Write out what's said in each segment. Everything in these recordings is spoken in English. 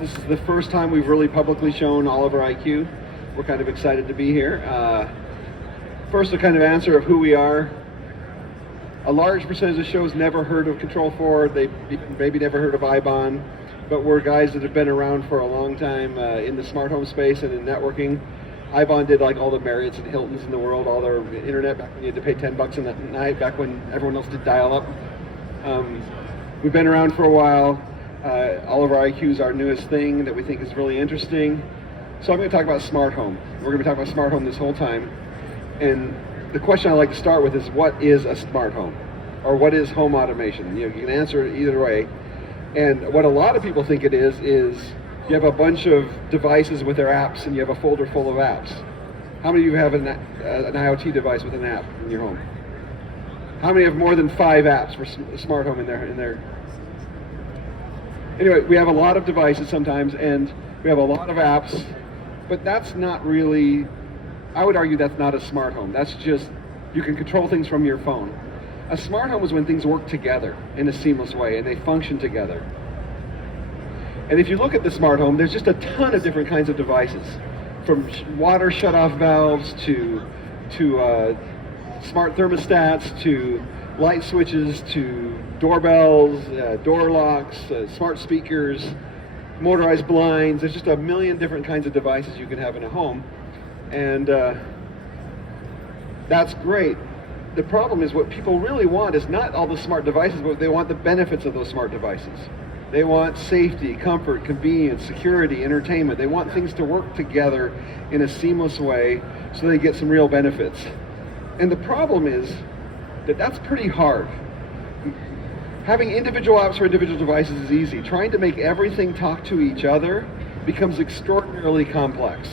This is the first time we've really publicly shown OliverIQ. We're kind of excited to be here. First, a kind of answer of who we are. A large percentage of shows never heard of Control4. They maybe never heard of IBON, but we're guys that have been around for a long time in the smart home space and in networking. IBON did like all the Marriotts and Hiltons in the world, all their internet back when you had to pay $10 a night, back when everyone else did dial-up. We've been around for a while. OliverIQ is our newest thing that we think is really interesting. So I'm going to talk about smart home. We're going to be talking about smart home this whole time. And the question I like to start with is, what is a smart home? Or what is home automation? You can answer it either way. And what a lot of people think it is you have a bunch of devices with their apps and you have a folder full of apps. How many of you have an IoT device with an app in your home? How many have more than 5 apps for smart home in their? Anyway, we have a lot of devices sometimes, and we have a lot of apps, but that's not really, I would argue that's not a smart home. That's just, you can control things from your phone. A smart home is when things work together in a seamless way, and they function together. And if you look at the smart home, there's just a ton of different kinds of devices, from water shut-off valves to smart thermostats, to light switches, to doorbells, door locks, smart speakers, motorized blinds. There's just a million different kinds of devices you can have in a home, and that's great. The problem is, what people really want is not all the smart devices, but they want the benefits of those smart devices. They want safety, comfort, convenience, security, entertainment. They want things to work together in a seamless way so they get some real benefits. And the problem is that that's pretty hard. Having individual apps for individual devices is easy. Trying to make everything talk to each other becomes extraordinarily complex.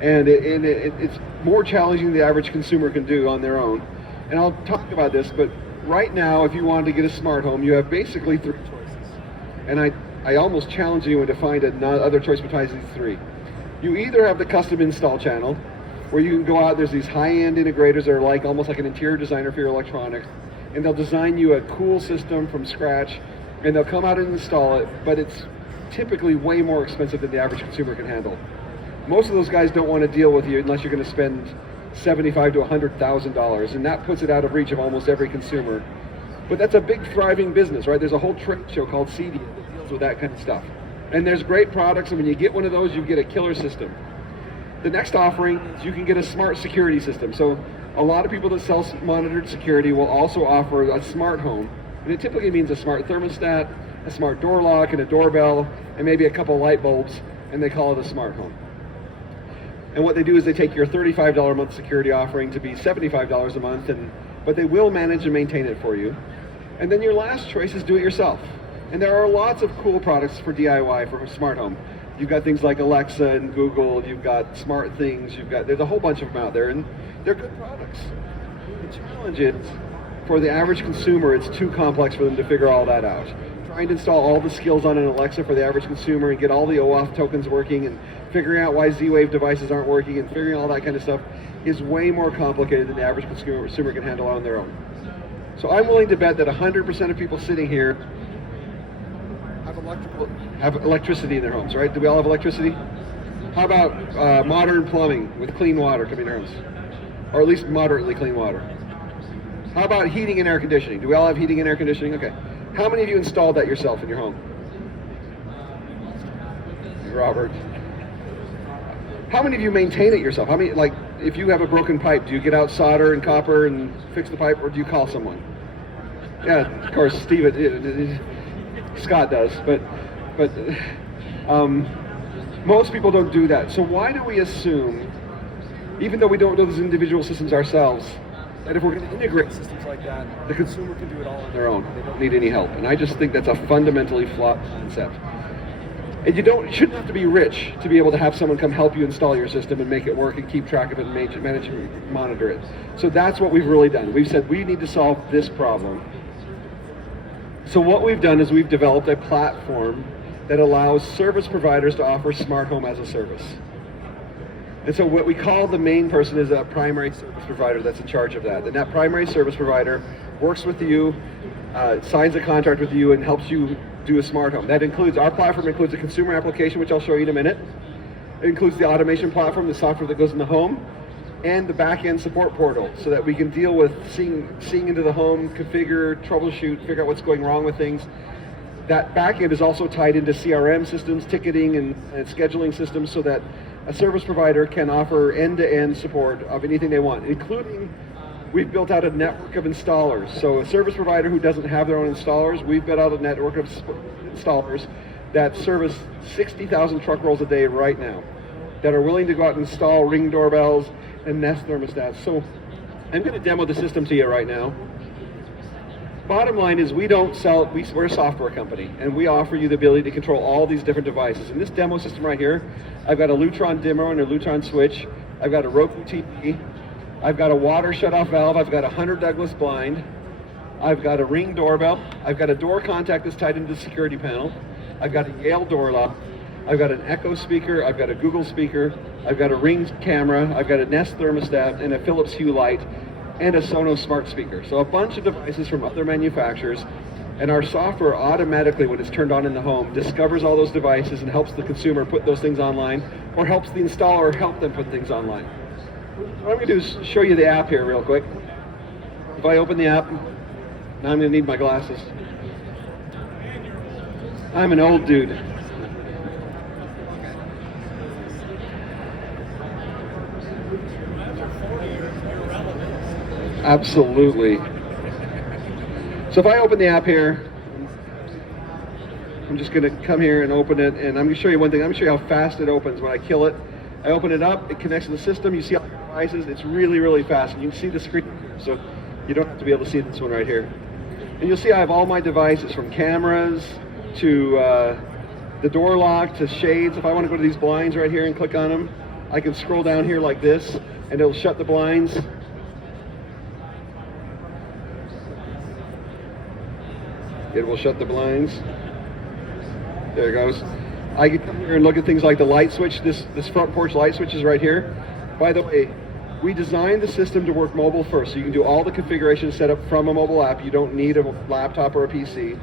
And it's more challenging than the average consumer can do on their own. And I'll talk about this, but right now, if you wanted to get a smart home, you have basically 3 choices. And I almost challenge anyone to find another choice besides these 3. You either have the custom install channel, where you can go out, there's these high-end integrators that are like almost like an interior designer for your electronics, and they'll design you a cool system from scratch, and they'll come out and install it, but it's typically way more expensive than the average consumer can handle. Most of those guys don't want to deal with you unless you're going to spend $75,000 to $100,000, and that puts it out of reach of almost every consumer. But that's a big thriving business, right? There's a whole trade show called CEDIA that deals with that kind of stuff. And there's great products, and when you get one of those, you get a killer system. The next offering is you can get a smart security system. So a lot of people that sell monitored security will also offer a smart home. And it typically means a smart thermostat, a smart door lock, and a doorbell, and maybe a couple light bulbs, and they call it a smart home. And what they do is they take your $35 a month security offering to be $75 a month, but they will manage and maintain it for you. And then your last choice is do it yourself. And there are lots of cool products for DIY for smart home. You've got things like Alexa and Google, you've got Smart Things, there's a whole bunch of them out there, and they're good products. The challenge is, for the average consumer, it's too complex for them to figure all that out. Trying to install all the skills on an Alexa for the average consumer and get all the OAuth tokens working and figuring out why Z-Wave devices aren't working and figuring all that kind of stuff is way more complicated than the average consumer can handle on their own. So I'm willing to bet that 100% of people sitting here have electricity in their homes, right? Do we all have electricity? How about modern plumbing with clean water coming to our homes? Or at least moderately clean water. How about heating and air conditioning? Do we all have heating and air conditioning? Okay. How many of you installed that yourself in your home? Robert. How many of you maintain it yourself? How many, like, if you have a broken pipe, do you get out solder and copper and fix the pipe, or do you call someone? Yeah, of course, Scott does, but most people don't do that. So why do we assume, even though we don't know those individual systems ourselves, that if we're going to integrate systems like that, the consumer can do it all on their own? They don't need any help. And I just think that's a fundamentally flawed concept. And you shouldn't have to be rich to be able to have someone come help you install your system and make it work and keep track of it and manage and monitor it. So that's what we've really done. We've said we need to solve this problem. So what we've done is we've developed a platform that allows service providers to offer smart home as a service. And so what we call the main person is a primary service provider that's in charge of that. And that primary service provider works with you, signs a contract with you, and helps you do a smart home. That includes, our platform includes a consumer application, which I'll show you in a minute. It includes the automation platform, the software that goes in the home, and the back-end support portal, so that we can deal with seeing into the home, configure, troubleshoot, figure out what's going wrong with things. That back-end is also tied into CRM systems, ticketing, and scheduling systems, so that a service provider can offer end-to-end support of anything they want, including, we've built out a network of installers. So a service provider who doesn't have their own installers, we've built out a network of installers that service 60,000 truck rolls a day right now, that are willing to go out and install Ring doorbells and Nest thermostats. So I'm going to demo the system to you right now. Bottom line is, we don't sell, we're a software company, and we offer you the ability to control all these different devices. In this demo system right here, I've got a Lutron dimmer and a Lutron switch, I've got a Roku TV, I've got a water shut-off valve, I've got a Hunter Douglas blind, I've got a Ring doorbell, I've got a door contact that's tied into the security panel, I've got a Yale door lock, I've got an Echo speaker, I've got a Google speaker, I've got a Ring camera, I've got a Nest thermostat, and a Philips Hue light, and a Sonos smart speaker. So a bunch of devices from other manufacturers, and our software automatically, when it's turned on in the home, discovers all those devices and helps the consumer put those things online, or helps the installer help them put things online. What I'm going to do is show you the app here real quick. If I open the app, now I'm going to need my glasses. I'm an old dude. Absolutely. So if I open the app here, I'm just going to come here and open it, and I'm going to show you one thing. I'm going to show you how fast it opens when I kill it. I open it up, it connects to the system, you see all the devices, it's really, really fast, and you can see the screen, so you don't have to be able to see this one right here. And you'll see I have all my devices, from cameras to the door lock to shades. If I want to go to these blinds right here and click on them, I can scroll down here like this, and it'll shut the blinds. It will shut the blinds. There it goes. I can come here and look at things like the light switch. This front porch light switch is right here. By the way, we designed the system to work mobile first, so you can do all the configuration set up from a mobile app. You don't need a laptop or a PC.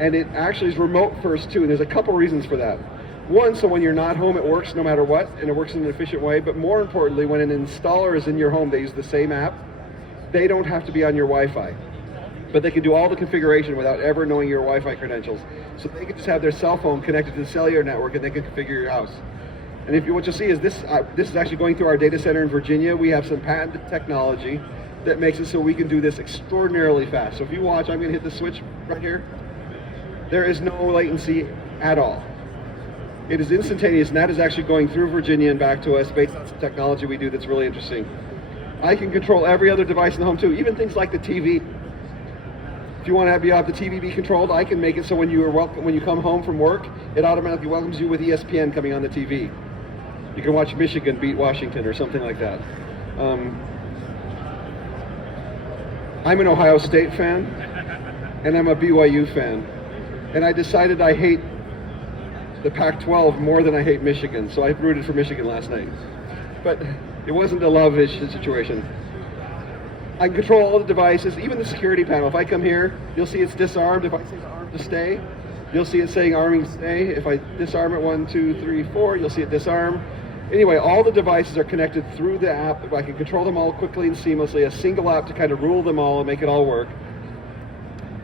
And it actually is remote first too, and there's a couple reasons for that. One, so when you're not home, it works no matter what, and it works in an efficient way. But more importantly, when an installer is in your home, they use the same app. They don't have to be on your Wi-Fi, but they can do all the configuration without ever knowing your Wi-Fi credentials. So they can just have their cell phone connected to the cellular network, and they can configure your house. And what you'll see is this is actually going through our data center in Virginia. We have some patented technology that makes it so we can do this extraordinarily fast. So if you watch, I'm going to hit the switch right here. There is no latency at all. It is instantaneous, and that is actually going through Virginia and back to us based on some technology we do that's really interesting. I can control every other device in the home too, even things like the TV. If you want to have the TV be controlled, I can make it so when you come home from work, it automatically welcomes you with ESPN coming on the TV. You can watch Michigan beat Washington or something like that. I'm an Ohio State fan, and I'm a BYU fan. And I decided I hate the Pac-12 more than I hate Michigan, so I rooted for Michigan last night. But it wasn't a love-ish situation. I can control all the devices, even the security panel. If I come here, you'll see it's disarmed. If I say arm to stay, you'll see it saying arming stay. If I disarm it 1, 2, 3, 4, you'll see it disarm. Anyway, all the devices are connected through the app. I can control them all quickly and seamlessly, a single app to kind of rule them all and make it all work.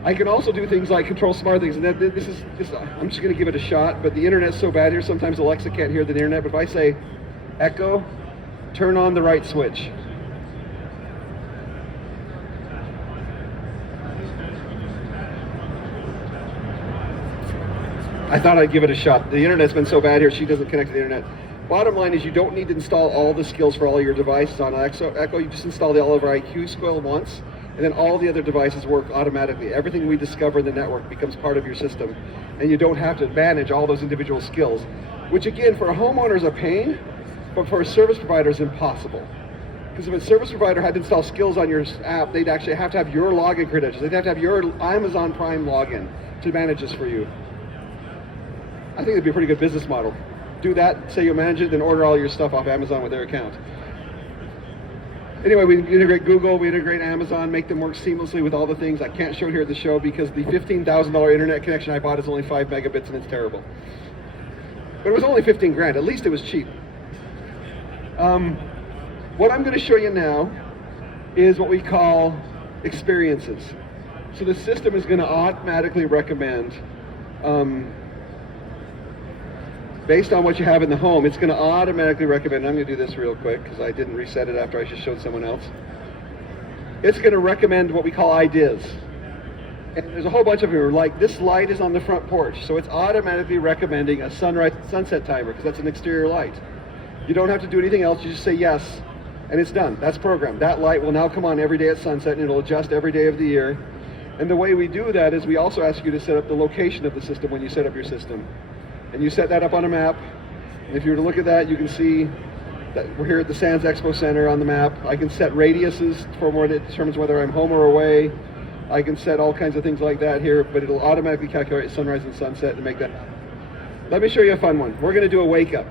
I can also do things like control smart things, and I'm just going to give it a shot, but the internet's so bad here, sometimes Alexa can't hear the internet, but if I say, Echo, turn on the right switch. I thought I'd give it a shot. The internet's been so bad here, she doesn't connect to the internet. Bottom line is, you don't need to install all the skills for all your devices on Echo. You just install the OliverIQ skill once, and then all the other devices work automatically. Everything we discover in the network becomes part of your system, and you don't have to manage all those individual skills, which again, for a homeowner is a pain, but for a service provider is impossible. Because if a service provider had to install skills on your app, they'd actually have to have your login credentials. They'd have to have your Amazon Prime login to manage this for you. I think it'd be a pretty good business model. Do that, say you manage it, then order all your stuff off Amazon with their account. Anyway, we integrate Google, we integrate Amazon, make them work seamlessly with all the things. I can't show it here at the show because the $15,000 internet connection I bought is only 5 megabits and it's terrible. But it was only 15 grand, at least it was cheap. What I'm going to show you now is what we call experiences. So the system is going to automatically recommend, based on what you have in the home, it's going to automatically recommend, I'm going to do this real quick because I didn't reset it after I just showed someone else. It's going to recommend what we call ideas. And there's a whole bunch of them, like this light is on the front porch, so it's automatically recommending a sunset timer because that's an exterior light. You don't have to do anything else, you just say yes, and it's done. That's programmed. That light will now come on every day at sunset and it'll adjust every day of the year. And the way we do that is we also ask you to set up the location of the system when you set up your system. And you set that up on a map. And if you were to look at that, you can see that we're here at the Sands Expo Center on the map. I can set radiuses for what it determines whether I'm home or away. I can set all kinds of things like that here, but it'll automatically calculate sunrise and sunset and make that happen. Let me show you a fun one. We're going to do a wake up.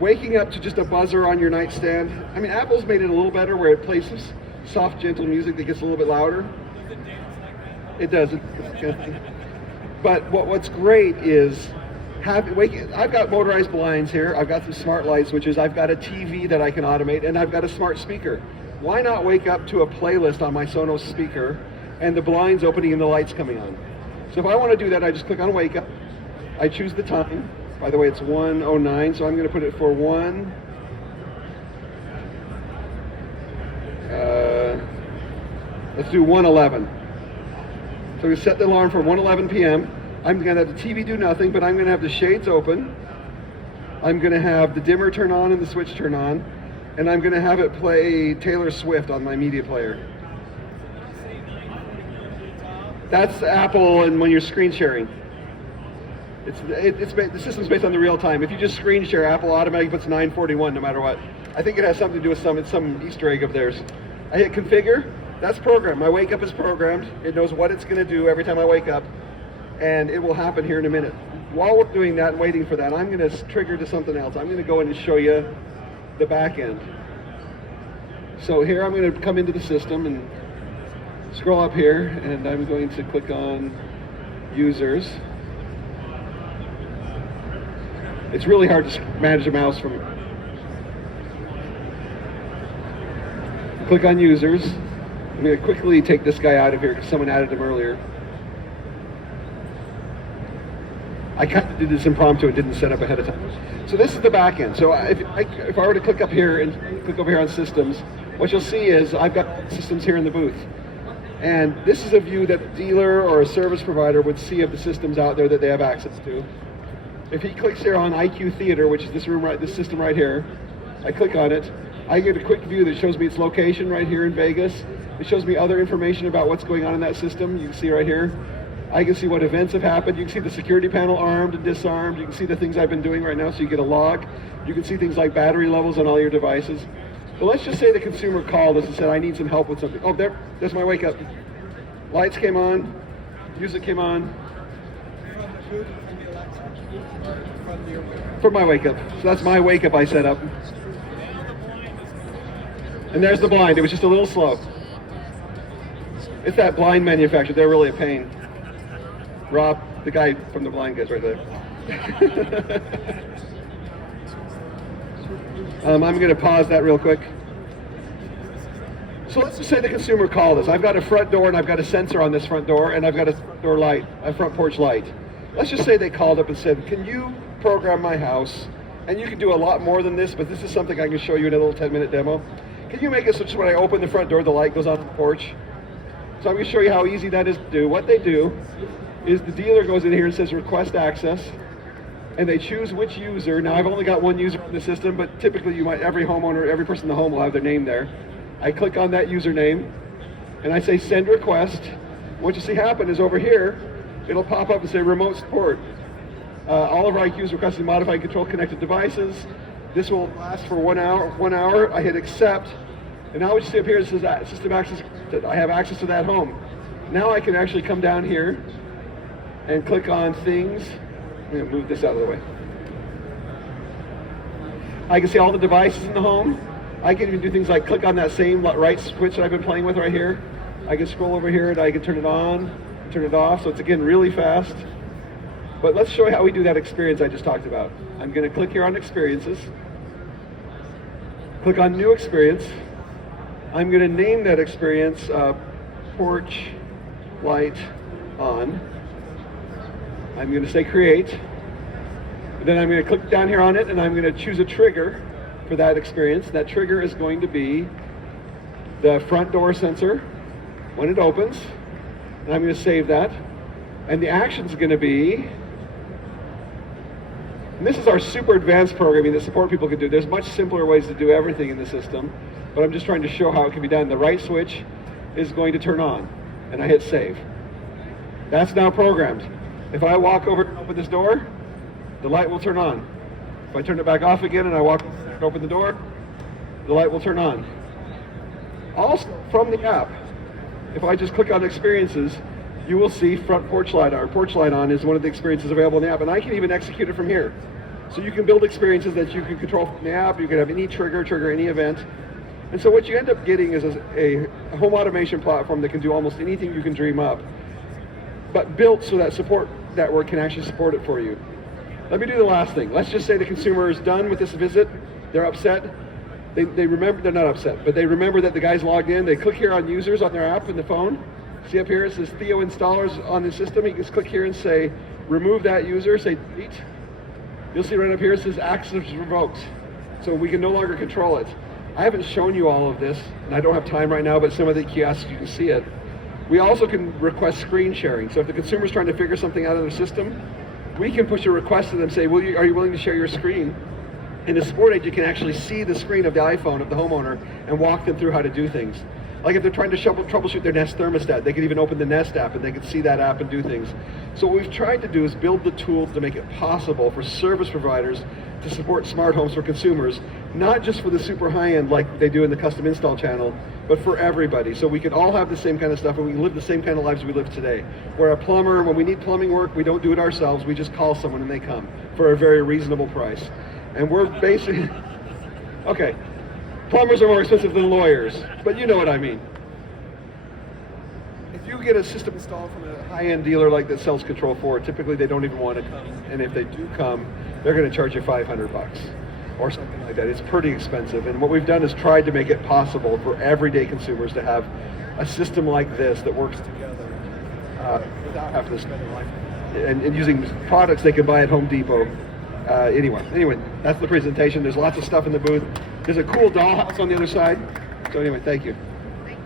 Waking up to just a buzzer on your nightstand. I mean, Apple's made it a little better where it plays some soft, gentle music that gets a little bit louder. It does. But what's great is I've got motorized blinds here, I've got some smart light switches, I've got a TV that I can automate, and I've got a smart speaker. Why not wake up to a playlist on my Sonos speaker and the blinds opening and the lights coming on? So if I want to do that, I just click on wake up, I choose the time. By the way, it's 1:09, so I'm going to put it for let's do 1:11. So we set the alarm for 1:11 p.m. I'm going to have the TV do nothing, but I'm going to have the shades open. I'm going to have the dimmer turn on and the switch turn on. And I'm going to have it play Taylor Swift on my media player. That's Apple and when you're screen sharing. The system's based on the real time. If you just screen share, Apple automatically puts 9:41 no matter what. I think it has something to do with some Easter egg of theirs. I hit configure. That's programmed. My wake up is programmed. It knows what it's going to do every time I wake up, and it will happen here in a minute. While we're doing that and waiting for that, I'm going to trigger to something else. I'm going to go in and show you the back end. So here I'm going to come into the system and scroll up here, and I'm going to click on users. It's really hard to manage a mouse from. Click on users. I'm going to quickly take this guy out of here because someone added him earlier. I kind of did this impromptu and didn't set up ahead of time. So this is the back end. So if I were to click up here and click over here on systems, what you'll see is I've got systems here in the booth. And this is a view that a dealer or a service provider would see of the systems out there that they have access to. If he clicks here on IQ Theater, which is this system right here, I click on it, I get a quick view that shows me its location right here in Vegas. It shows me other information about what's going on in that system. You can see right here. I can see what events have happened. You can see the security panel armed and disarmed. You can see the things I've been doing right now, so you get a log. You can see things like battery levels on all your devices. But let's just say the consumer called us and said, I need some help with something. Oh, there's my wake up. Lights came on, music came on. For my wake up. So that's my wake up I set up. And there's the blind. It was just a little slow. It's that blind manufacturer. They're really a pain. Rob, the guy from the blind guy's right there. I'm going to pause that real quick. So let's just say the consumer called us. I've got a front door and I've got a sensor on this front door and I've got a front door light, a front porch light. Let's just say they called up and said, can you program my house? And you can do a lot more than this, but this is something I can show you in a little 10-minute demo. Can you make it such that when I open the front door, the light goes on the porch? So I'm going to show you how easy that is to do. What they do is the dealer goes in here and says request access, and they choose which user. Now I've only got one user in the system, but typically every homeowner, every person in the home will have their name there. I click on that username, and I say send request. What you see happen is over here, it'll pop up and say remote support. OliverIQ is requesting modify and control connected devices. This will last for 1 hour. I hit accept, and now what you see up here it says system access granted. I have access to that home. Now I can actually come down here and click on things. I'm going to move this out of the way. I can see all the devices in the home. I can even do things like click on that same right switch that I've been playing with right here. I can scroll over here and I can turn it on, turn it off, so it's again really fast. But let's show you how we do that experience I just talked about. I'm going to click here on experiences, click on new experience. I'm going to name that experience porch light on. I'm going to say create. Then I'm going to click down here on it and I'm going to choose a trigger for that experience. That trigger is going to be the front door sensor when it opens. And I'm going to save that. And the action is going to be, and this is our super advanced programming that support people can do. There's much simpler ways to do everything in the system, but I'm just trying to show how it can be done. The right switch is going to turn on, and I hit save. That's now programmed. If I walk over and open this door, the light will turn on. If I turn it back off again and I walk and open the door, the light will turn on. Also, from the app, if I just click on experiences, you will see front porch light on. Porch light on is one of the experiences available in the app, and I can even execute it from here. So you can build experiences that you can control from the app. You can have any trigger any event. And so what you end up getting is a home automation platform that can do almost anything you can dream up, but built so that support network can actually support it for you. Let me do the last thing. Let's just say the consumer is done with this visit. They're upset. They remember, they're not upset, but they remember that the guy's logged in. They click here on users on their app in the phone. See up here, it says Theo installers on the system. You can just click here and say, remove that user, say delete. You'll see right up here, it says access revoked. So we can no longer control it. I haven't shown you all of this, and I don't have time right now, but some of the kiosks, you can see it. We also can request screen sharing. So if the consumer's trying to figure something out of their system, we can push a request to them, say, are you willing to share your screen? And the support agent can actually see the screen of the iPhone of the homeowner and walk them through how to do things. Like if they're trying to troubleshoot their Nest thermostat, they can even open the Nest app and they can see that app and do things. So what we've tried to do is build the tools to make it possible for service providers to support smart homes for consumers, not just for the super high-end like they do in the custom install channel, but for everybody. So we can all have the same kind of stuff and we can live the same kind of lives we live today. Where a plumber, when we need plumbing work, we don't do it ourselves, we just call someone and they come for a very reasonable price. And we're basically, okay. Plumbers are more expensive than lawyers, but you know what I mean. If you get a system installed from a high-end dealer like that sells Control 4, typically they don't even want to come. And if they do come, they're going to charge you $500 or something like that. It's pretty expensive. And what we've done is tried to make it possible for everyday consumers to have a system like this that works together without having to spend a life and using products they can buy at Home Depot. Anyway, that's the presentation. There's lots of stuff in the booth. There's a cool dollhouse on the other side. So anyway, thank you.